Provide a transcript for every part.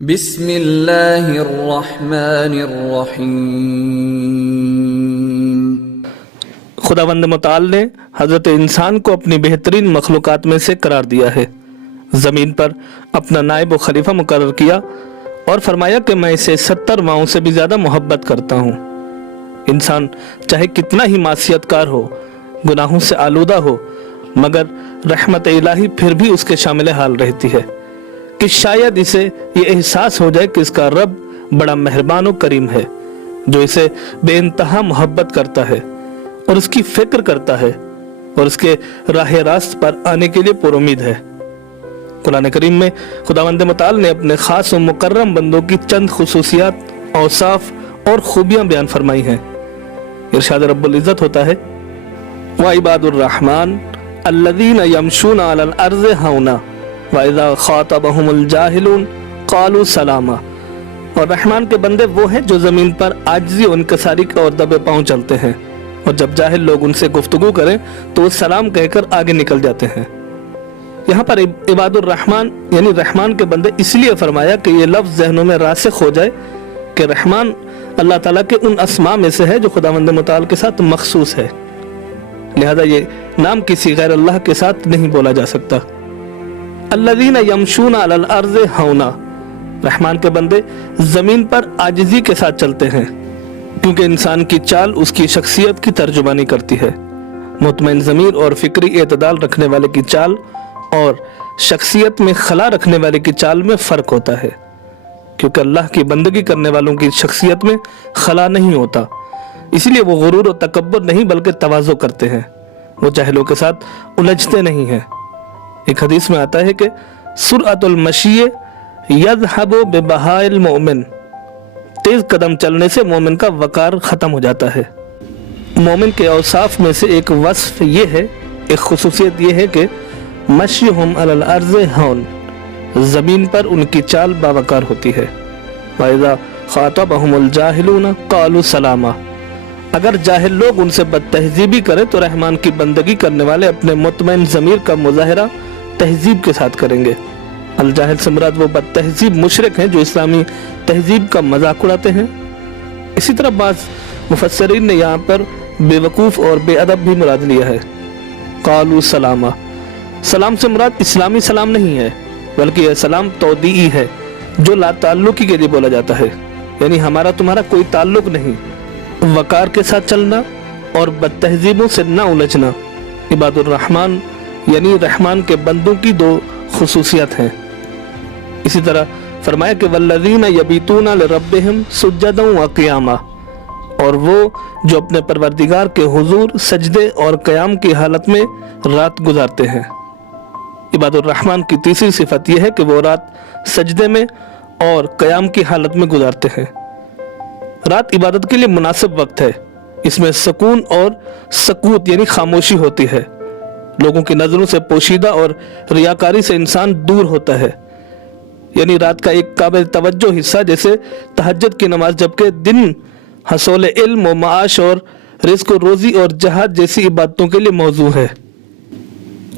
بسم اللہ الرحمن الرحیم۔ خداوند متعال نے حضرت انسان کو اپنی بہترین مخلوقات میں سے قرار دیا ہے، زمین پر اپنا نائب و خلیفہ مقرر کیا اور فرمایا کہ میں اسے 70 ماؤں سے بھی زیادہ محبت کرتا ہوں۔ انسان چاہے کتنا ہی معصیت کار ہو، گناہوں سے آلودہ ہو، مگر رحمت الہی پھر بھی اس کے شامل حال رہتی ہے کہ شاید اسے یہ احساس ہو جائے کہ اس کا رب بڑا مہربان و کریم ہے، جو اسے بے انتہا محبت کرتا ہے اور اس کی فکر کرتا ہے اور اس کے راہ راست پر آنے کے لیے پر امید ہے۔ قرآن کریم میں خداوند متعال نے اپنے خاص و مکرم بندوں کی چند خصوصیات، اوصاف اور خوبیاں بیان فرمائی ہیں۔ ارشاد رب العزت ہوتا ہے، وَعِبَادُ الرَّحْمَنِ الَّذِينَ يَمْشُونَ عَلَى الْأَرْضِ هَوْنًا وَإِذَا خَاطَبَهُمُ الْجَاهِلُونَ قَالُوا سَلَامًا۔ اور رحمان کے بندے وہ ہیں جو زمین پر عاجزی و انکساری اور دبے پاؤں چلتے ہیں، اور جب جاہل لوگ ان سے گفتگو کریں تو وہ سلام کہہ کر آگے نکل جاتے ہیں۔ یہاں پر عباد الرحمن یعنی رحمان کے بندے اس لیے فرمایا کہ یہ لفظ ذہنوں میں راسخ ہو جائے کہ رحمان اللہ تعالیٰ کے ان اسماء میں سے ہے جو خداوند متعال کے ساتھ مخصوص ہے، لہذا یہ نام کسی غیر اللہ کے ساتھ نہیں بولا جا سکتا۔ الذین یمشون علی الارض ہونا، رحمان کے بندے زمین پر عاجزی کے ساتھ چلتے ہیں، کیونکہ انسان کی چال اس کی شخصیت کی ترجمانی کرتی ہے۔ مطمئن ضمیر اور فکری اعتدال رکھنے والے کی چال اور شخصیت میں خلا رکھنے والے کی چال میں فرق ہوتا ہے، کیونکہ اللہ کی بندگی کرنے والوں کی شخصیت میں خلا نہیں ہوتا، اسی لیے وہ غرور و تکبر نہیں بلکہ تواضع کرتے ہیں، وہ جاہلوں کے ساتھ الجھتے نہیں ہیں۔ ایک حدیث میں آتا ہے کہ سرعت المشی یذہب ببہاء المؤمن، تیز قدم چلنے سے مومن کا وقار ختم ہو جاتا ہے۔ مومن کے اوصاف میں سے ایک وصف یہ ہے، ایک خصوصیت یہ ہے کہ مشیہم علی الارض ہون، زمین پر ان کی چال باوقار ہوتی ہے۔ وَإِذَا خَاطَبَهُمُ الْجَاهِلُونَ قَالُوا سَلَامًا، اگر جاہل لوگ ان سے بد تہذیبی کریں تو رحمان کی بندگی کرنے والے اپنے مطمئن ضمیر کا مظاہرہ تہذیب کے ساتھ کریں گے۔ الجاہل سے مراد وہ بد تہذیب مشرک ہیں جو اسلامی تہذیب کا مذاق اڑاتے ہیں۔ اسی طرح بعض مفسرین نے یہاں پر بے وقوف اور بے ادب بھی مراد لیا ہے۔ قالوا سلاما، سلام سے مراد اسلامی سلام نہیں ہے، بلکہ یہ سلام تودیعی ہے جو لا تعلقی کے لیے بولا جاتا ہے، یعنی ہمارا تمہارا کوئی تعلق نہیں۔ وقار کے ساتھ چلنا اور بد تہذیبوں سے نہ الجھنا عباد الرحمن یعنی رحمان کے بندوں کی دو خصوصیت ہیں۔ اسی طرح فرمایا کہ والذین یبیتون لربہم سجدا وقیاما، اور وہ جو اپنے پروردگار کے حضور سجدے اور قیام کی حالت میں رات گزارتے ہیں۔ عباد الرحمن کی تیسری صفت یہ ہے کہ وہ رات سجدے میں اور قیام کی حالت میں گزارتے ہیں۔ رات عبادت کے لیے مناسب وقت ہے، اس میں سکون اور سکوت یعنی خاموشی ہوتی ہے، لوگوں کی نظروں سے پوشیدہ اور ریاکاری سے انسان دور ہوتا ہے، یعنی رات کا ایک قابل توجہ حصہ جیسے تہجد کی نماز، جبکہ دن حصول علم و معاش اور رزق و روزی اور جہاد جیسی عبادتوں کے لیے موضوع ہے۔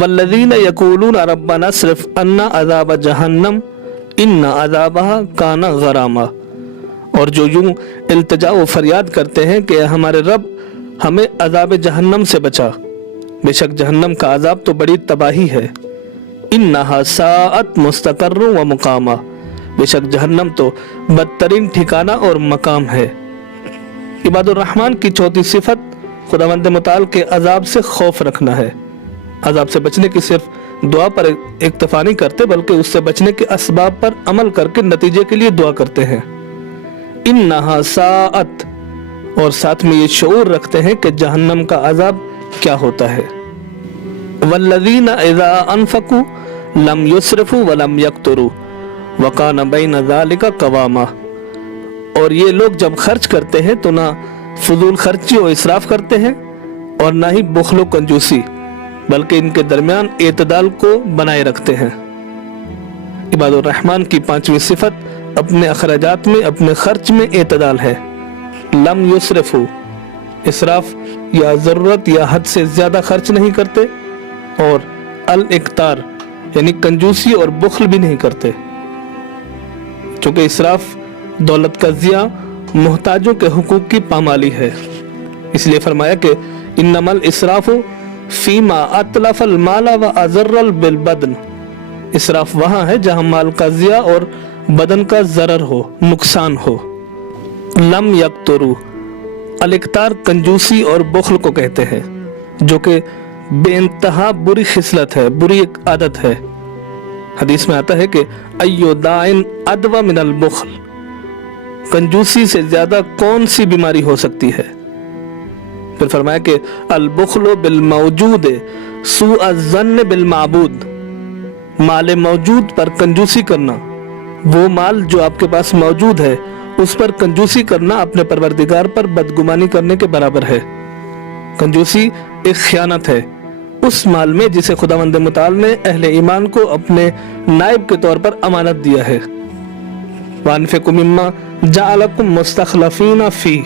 والذین یقولون ربنا اصرف عنا عذاب جہنم ان عذابها کان غراما، اور جو یوں التجا و فریاد کرتے ہیں کہ ہمارے رب ہمیں عذاب جہنم سے بچا، بے شک جہنم کا عذاب تو بڑی تباہی ہے۔ انہا ساعت مستقر و مقامہ، بے شک جہنم تو بدترین ٹھکانہ اور مقام ہے۔ عباد الرحمن کی چوتھی صفت خداوند متعال کے عذاب سے خوف رکھنا ہے۔ عذاب سے بچنے کی صرف دعا پر اکتفا نہیں کرتے، بلکہ اس سے بچنے کے اسباب پر عمل کر کے نتیجے کے لیے دعا کرتے ہیں۔ انہا ساعت، اور ساتھ میں یہ شعور رکھتے ہیں کہ جہنم کا عذاب کیا ہوتا ہے۔ والذین اذا انفقوا لم یسرفوا ولم یقتروا وکان بین ذلک قواما، اور یہ لوگ جب خرچ کرتے ہیں تو نہ فضول خرچی و اسراف کرتے ہیں اور نہ ہی بخل و کنجوسی، بلکہ ان کے درمیان اعتدال کو بنائے رکھتے ہیں۔ عباد الرحمن کی پانچویں صفت اپنے اخراجات میں، اپنے خرچ میں اعتدال ہے۔ لم یسرفوا، اسراف یا ضرورت یا حد سے زیادہ خرچ نہیں کرتے، اور الاکتار یعنی کنجوسی اور بخل بھی نہیں کرتے۔ چونکہ اسراف دولت کا ضیاع، محتاجوں کے حقوق کی پامالی ہے، اس لیے فرمایا کہ انما الاسراف فیما اتلف المال واضر بالبدن، اسراف وہاں ہے جہاں مال کا ضیاع اور بدن کا ضرر ہو، نقصان ہو۔ لم یقترو، الاقتار کنجوسی اور بخل کو کہتے ہیں، جو کہ بے انتہا بری خصلت ہے، بری ایک عادت ہے۔ حدیث میں آتا ہے کہ ایو دائن ادوا من البخل، کنجوسی سے زیادہ کون سی بیماری ہو سکتی ہے؟ پھر فرمایا کہ البخل بالموجود سوء الظن بالمعبود، مال موجود پر کنجوسی کرنا، وہ مال جو آپ کے پاس موجود ہے اس پر کنجوسی کرنا اپنے پروردگار پر بدگمانی کرنے کے برابر ہے۔ کنجوسی ایک خیانت ہے اس مال میں جسے خداوند متعال نے اہل ایمان کو اپنے نائب کے طور پر امانت دیا ہے۔ وَأَنفِقُوا مِمَّا جَعَلَكُم مُّسْتَخْلَفِينَ فِيهِ،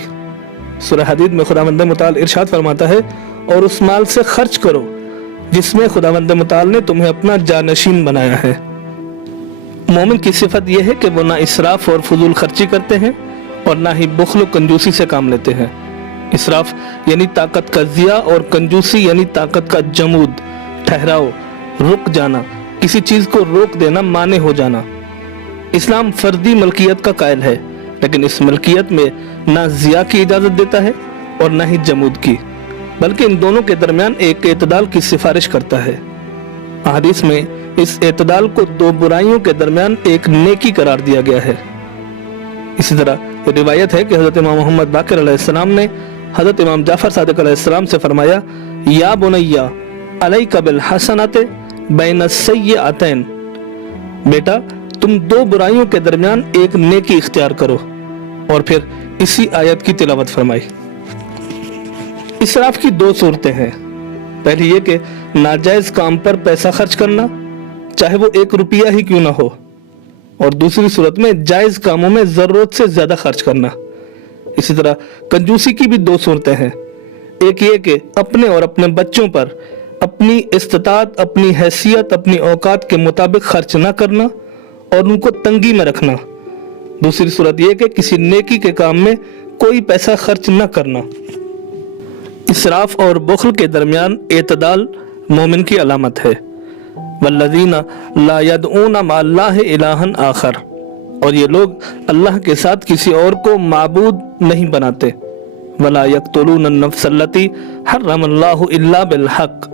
سورہ حدید میں خداوند متعال ارشاد فرماتا ہے اور اس مال سے خرچ کرو جس میں خداوند متعال نے تمہیں اپنا جانشین بنایا ہے۔ مومن کی صفت یہ ہے کہ وہ نہ اسراف اور فضول خرچی کرتے ہیں اور نہ ہی بخل و کنجوسی سے کام لیتے ہیں۔ اسراف یعنی طاقت کا ضیاع اور کنجوسی یعنی طاقت کا جمود، ٹھہراؤ، رک جانا، کسی چیز کو روک دینا، مانے ہو جانا۔ اسلام فردی ملکیت کا قائل ہے، لیکن اس ملکیت میں نہ ضیاع کی اجازت دیتا ہے اور نہ ہی جمود کی، بلکہ ان دونوں کے درمیان ایک اعتدال کی سفارش کرتا ہے۔ احادیث میں اس اعتدال کو دو برائیوں کے درمیان ایک نیکی قرار دیا گیا ہے۔ اسی طرح روایت ہے کہ حضرت امام محمد باقر علیہ السلام نے حضرت امام جعفر صادق علیہ السلام سے فرمایا، یا بنیا علیک بالحسنات بین السیئتین، بیٹا تم دو برائیوں کے درمیان ایک نیکی اختیار کرو، اور پھر اسی آیت کی تلاوت فرمائی۔ اسراف کی دو صورتیں ہیں، پہلی یہ کہ ناجائز کام پر پیسہ خرچ کرنا چاہے وہ 1 روپیہ ہی کیوں نہ ہو، اور دوسری صورت میں جائز کاموں میں ضرورت سے زیادہ خرچ کرنا۔ اسی طرح کنجوسی کی بھی دو صورتیں ہیں، ایک یہ کہ اپنے اور اپنے بچوں پر اپنی استطاعت، اپنی حیثیت، اپنی اوقات کے مطابق خرچ نہ کرنا اور ان کو تنگی میں رکھنا، دوسری صورت یہ کہ کسی نیکی کے کام میں کوئی پیسہ خرچ نہ کرنا۔ اسراف اور بخل کے درمیان اعتدال مومن کی علامت ہے۔ والذین لا يدعون مع اللہ الہا آخر، اور یہ لوگ اللہ کے ساتھ کسی اور کو معبود نہیں بناتے۔ ولا یقتلون النفس التي حرم اللہ الا بالحق،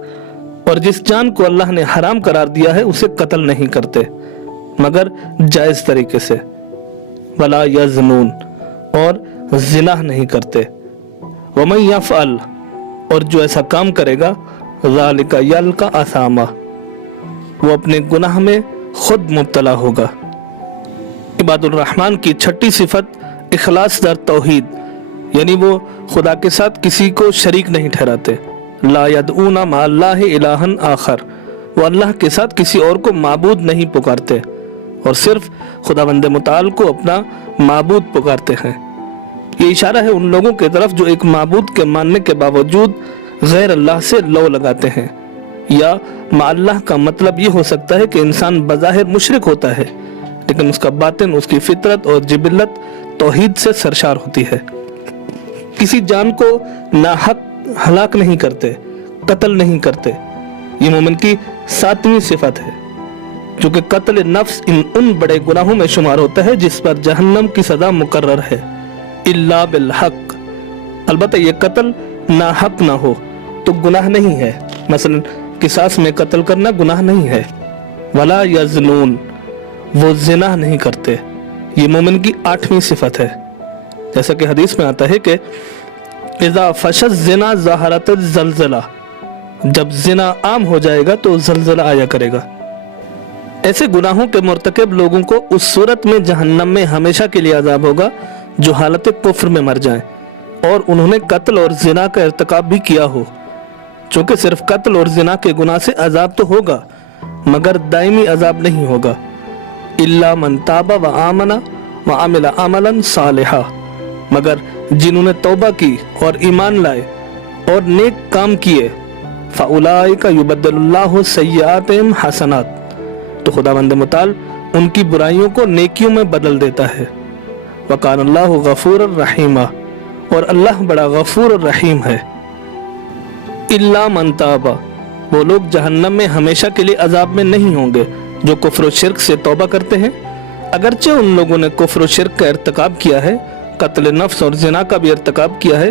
اور جس جان کو اللہ نے حرام قرار دیا ہے اسے قتل نہیں کرتے مگر جائز طریقے سے۔ ولا یزنون، اور زنا نہیں کرتے۔ ومن یفعل، اور جو ایسا کام کرے گا، ذالک یلقی اثاما، وہ اپنے گناہ میں خود مبتلا ہوگا۔ عباد الرحمن کی چھٹی صفت اخلاص در توحید، یعنی وہ خدا کے ساتھ کسی کو شریک نہیں ٹھہراتے۔ لا یدعون مع اللہ الہا آخر، وہ اللہ کے ساتھ کسی اور کو معبود نہیں پکارتے اور صرف خداوند متعال کو اپنا معبود پکارتے ہیں۔ یہ اشارہ ہے ان لوگوں کی طرف جو ایک معبود کے ماننے کے باوجود غیر اللہ سے لو لگاتے ہیں، یا مع اللہ کا مطلب یہ ہو سکتا ہے کہ انسان بظاہر مشرک ہوتا ہے لیکن اس کا باطن، اس کی فطرت اور جبلت توحید سے سرشار ہوتی ہے۔ کسی جان کو ناحق ہلاک نہیں کرتے، قتل نہیں کرتے، یہ مومن کی 7ویں صفت ہے، جو کہ قتل نفس ان بڑے گناہوں میں شمار ہوتا ہے جس پر جہنم کی سزا مقرر ہے، الا بالحق، البتہ یہ قتل ناحق نہ ہو تو گناہ نہیں ہے، مثلا قصاص میں قتل کرنا گناہ نہیں ہے۔ ولا یزنون، وہ زنا نہیں کرتے، یہ مومن کی 8ویں صفت ہے، جیسا کہ حدیث میں آتا ہے کہ اذا فشى الزنا ظہرت الزلزلہ، جب زنا عام ہو جائے گا تو زلزلہ آیا کرے گا۔ ایسے گناہوں کے مرتکب لوگوں کو اس صورت میں جہنم میں ہمیشہ کے لیے عذاب ہوگا جو حالت کفر میں مر جائیں اور انہوں نے قتل اور زنا کا ارتکاب بھی کیا ہو، چونکہ صرف قتل اور زنا کے گناہ سے عذاب تو ہوگا مگر دائمی عذاب نہیں ہوگا۔ الا من تاب وآمن وعمل عملا صالحا، مگر جنہوں نے توبہ کی اور ایمان لائے اور نیک کام کیے، فاولئک یبدل اللہ سیئاتہم حسنات، تو خداوند متعال ان کی برائیوں کو نیکیوں میں بدل دیتا ہے۔ وَقَانَ اللَّهُ غَفُورًا رَحِيمًا، اور اللہ بڑا غفور اور رحیم ہے۔ إِلَّا مَن تَابَ، وہ لوگ جہنم میں ہمیشہ کے لیے عذاب میں نہیں ہوں گے جو کفر و شرک سے توبہ کرتے ہیں، اگرچہ ان لوگوں نے کفر و شرک کا ارتکاب کیا ہے، قتل نفس اور زنا کا بھی ارتکاب کیا ہے،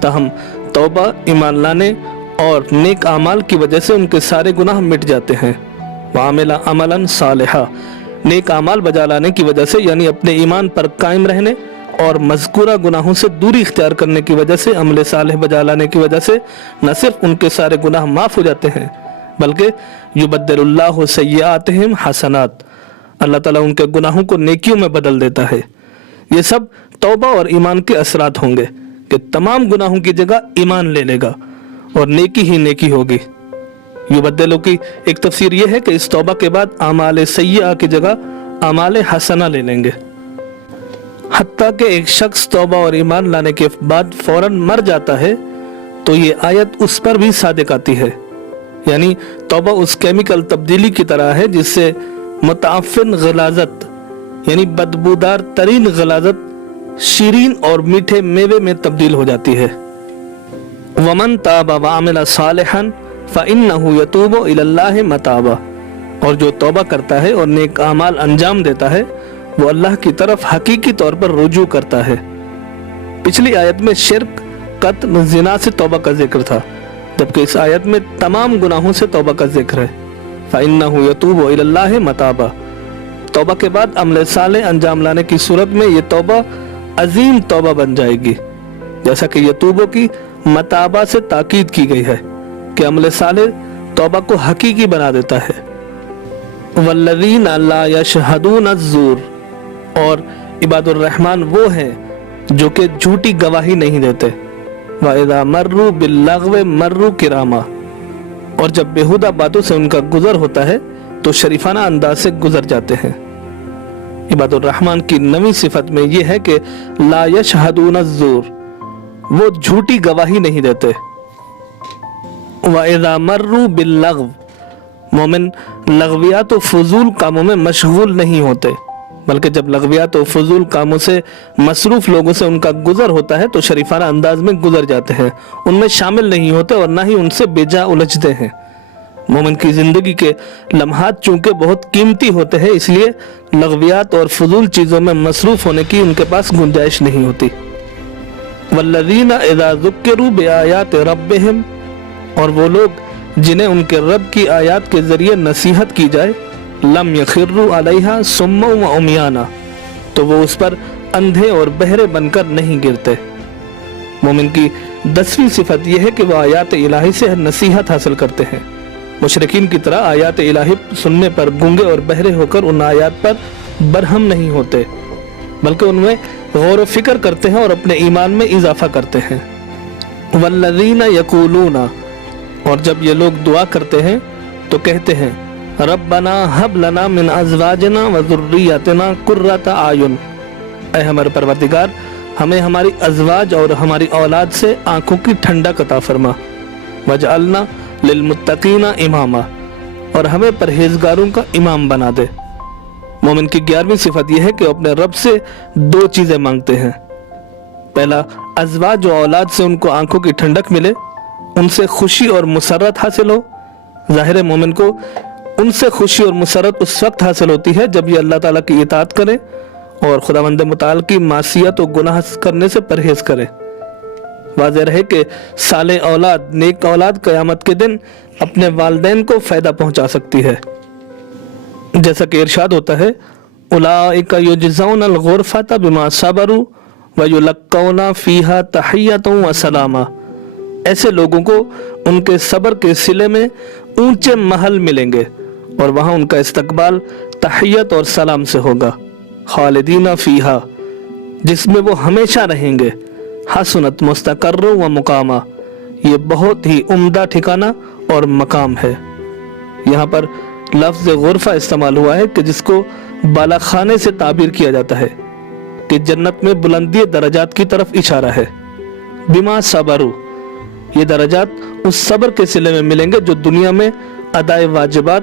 تاہم توبہ، ایمان لانے اور نیک اعمال کی وجہ سے ان کے سارے گناہ مٹ جاتے ہیں۔ وَعَمِلَ عَمَلًا صَالِحًا، نیک اعمال بجا لانے کی وجہ سے، یعنی اپنے ایمان پر قائم رہنے اور مذکورہ گناہوں سے دوری اختیار کرنے کی وجہ سے، عمل صالح بجا لانے کی وجہ سے نہ صرف ان کے سارے گناہ معاف ہو جاتے ہیں بلکہ یبدل اللہ سیئاتہم حسنات، اللہ تعالیٰ ان کے گناہوں کو نیکیوں میں بدل دیتا ہے۔ یہ سب توبہ اور ایمان کے اثرات ہوں گے کہ تمام گناہوں کی جگہ ایمان لے لے گا اور نیکی ہی نیکی ہوگی۔ یبدلو کی ایک تفسیر یہ ہے کہ اس توبہ کے بعد اعمال سیئہ کی جگہ اعمال حسنہ لے لیں گے۔ حتیٰ کہ ایک شخص توبہ اور ایمان لانے کے بعد فوراً مر جاتا ہے تو یہ آیت اس پر بھی صادق آتی ہے، یعنی توبہ اس کیمیکل تبدیلی کی طرح ہے جس سے متعفن غلاظت یعنی بدبودار ترین غلاظت شیرین اور میٹھے میوے میں تبدیل ہو جاتی ہے۔ وَمَن تَابَ وَعَمِلَ صَالِحًا فَإِنَّهُ يَتُوبُ إِلَى اللَّهِ مَتَابًا، اور جو توبہ کرتا ہے اور نیک اعمال انجام دیتا ہے وہ اللہ کی طرف حقیقی طور پر رجوع کرتا ہے۔ پچھلی آیت میں شرک، قتل، زنا سے توبہ کا ذکر تھا، جبکہ اس آیت میں تمام گناہوں سے توبہ کا ذکر ہے۔ فَإِنَّهُ يَتُوبُ إِلَى اللَّهِ مَتَابًا، توبہ کے بعد عمل صالح انجام لانے کی صورت میں یہ توبہ عظیم توبہ بن جائے گی، جیسا کہ یتوبو کی متابہ سے تاکید کی گئی ہے کہ عمل صالح توبہ کو حقیقی بنا دیتا ہے۔ وَالَّذِينَ لَا يَشْهَدُونَ الزُّورَ، اور عباد الرحمن وہ ہیں جو کہ جھوٹی گواہی نہیں دیتے۔ وَإِذَا مَرُّوا بِاللَّغْوِ مَرُّوا كِرَامًا، اور جب بیہودہ باتوں سے ان کا گزر ہوتا ہے تو شریفانہ انداز سے گزر جاتے ہیں۔ عباد الرحمن کی نویں صفت میں یہ ہے کہ لا یشہدون الزور، وہ جھوٹی گواہی نہیں دیتے۔ وَإِذَا مَرُّوا بِاللَّغْوِ، مومن لغویات و فضول کاموں میں مشغول نہیں ہوتے، بلکہ جب لغویات و فضول کاموں سے مصروف لوگوں سے ان کا گزر ہوتا ہے تو شریفانہ انداز میں گزر جاتے ہیں، ان میں شامل نہیں ہوتے اور نہ ہی ان سے بیجا الجھتے ہیں۔ مومن کی زندگی کے لمحات چونکہ بہت قیمتی ہوتے ہیں، اس لیے لغویات اور فضول چیزوں میں مصروف ہونے کی ان کے پاس گنجائش نہیں ہوتی۔ والذین اذا ذکروا بآیات ربہم، اور وہ لوگ جنہیں ان کے رب کی آیات کے ذریعے نصیحت کی جائے، لم یخروا علیہا صما وعمیانا، تو وہ اس پر اندھے اور بہرے بن کر نہیں گرتے۔ مومن کی 10ویں صفت یہ ہے کہ وہ آیات الہی سے نصیحت حاصل کرتے ہیں۔ مشرکین کی طرح آیات الہی سننے پر گونگے اور بہرے ہو کر ان آیات پر برہم نہیں ہوتے، بلکہ ان میں غور و فکر کرتے ہیں اور اپنے ایمان میں اضافہ کرتے ہیں۔ والذین یقولون، اور جب یہ لوگ دعا کرتے ہیں تو کہتے ہیں ربنا ہب لنا من ازواجنا وذریاتنا قرۃ اعین، اے ہمارے پروردگار ہمیں ہماری ازواج اور ہماری اولاد سے آنکھوں کی ٹھنڈک عطا فرما، وجعلنا للمتقین اماما، اور ہمیں پرہیزگاروں کا امام بنا دے۔ مومن کی 11ویں صفت یہ ہے کہ وہ اپنے رب سے 2 چیزیں مانگتے ہیں۔ پہلا، ازواج و اولاد سے ان کو آنکھوں کی ٹھنڈک ملے، ان سے خوشی اور مسرت حاصل ہو۔ ظاہر مومن کو ان سے خوشی اور مسرت اس وقت حاصل ہوتی ہے جب یہ اللہ تعالیٰ کی اطاعت کرے اور خداوند متعال کی معصیت و گناہ کرنے سے پرہیز کرے۔ واضح رہے کہ صالح اولاد، نیک اولاد قیامت کے دن اپنے والدین کو فائدہ پہنچا سکتی ہے، جیسا کہ ارشاد ہوتا ہے اولئک یجزون الغرفۃ بما صبروا ویلقون فیہا تحیۃ وسلاما، ایسے لوگوں کو ان کے صبر کے صلے میں اونچے محل ملیں گے اور وہاں ان کا استقبال تحیت اور سلام سے ہوگا، خالدین فیہا، جس میں وہ ہمیشہ رہیں گے، حسنت مستقر و مقامہ، یہ بہت ہی عمدہ ٹھکانہ اور مقام ہے۔ یہاں پر لفظ غرفہ استعمال ہوا ہے کہ جس کو بالا خانے سے تعبیر کیا جاتا ہے کہ جنت میں بلندی درجات کی طرف اشارہ ہے۔ بما صبروا، یہ درجات اس صبر کے صلے میں ملیں گے جو دنیا میں ادائے واجبات